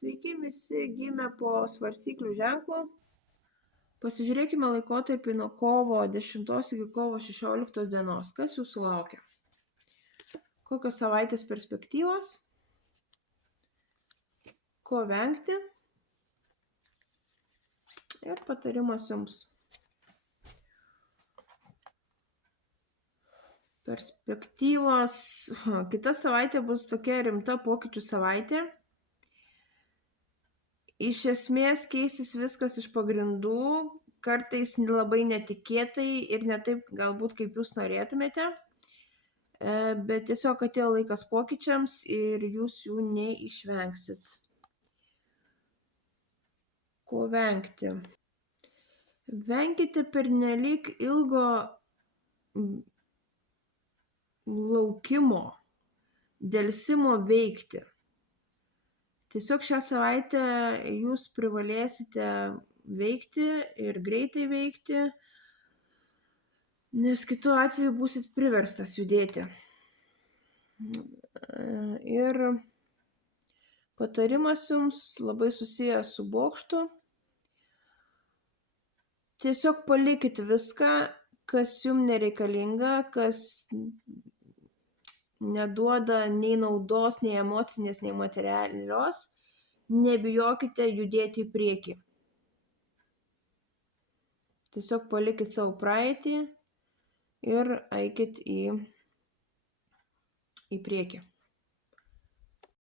Sveiki visi gimę po svarstyklių ženklu. Pasižiūrėkime laikotarpį nuo kovo 10 iki kovo 16 dienos. Kas jūsų laukia? Kokios savaitės perspektyvos? Ko vengti? Ir patarimas jums. Perspektyvos. Kita savaitė bus tokia rimta pokyčių savaitė. Iš esmės keisis viskas iš pagrindų, kartais labai netikėtai ir ne taip galbūt kaip jūs norėtumėte, bet tiesiog atėjo laikas pokyčiams ir jūs jų neišvengsit. Ko vengti? Venkite pernelyg ilgo laukimo, delsimo veikti. Tiesiog šią savaitę jūs privalėsite veikti ir greitai veikti, nes kitu atveju būsit priverstas judėti. Ir patarimas jums labai susijęs su bokštu. Tiesiog palikit viską, kas jums nereikalinga, kas neduoda nei naudos, nei emocinės, nei materialios. Nebijokite judėti į priekį. Tiesiog palikit savo praeitį ir eikit į priekį.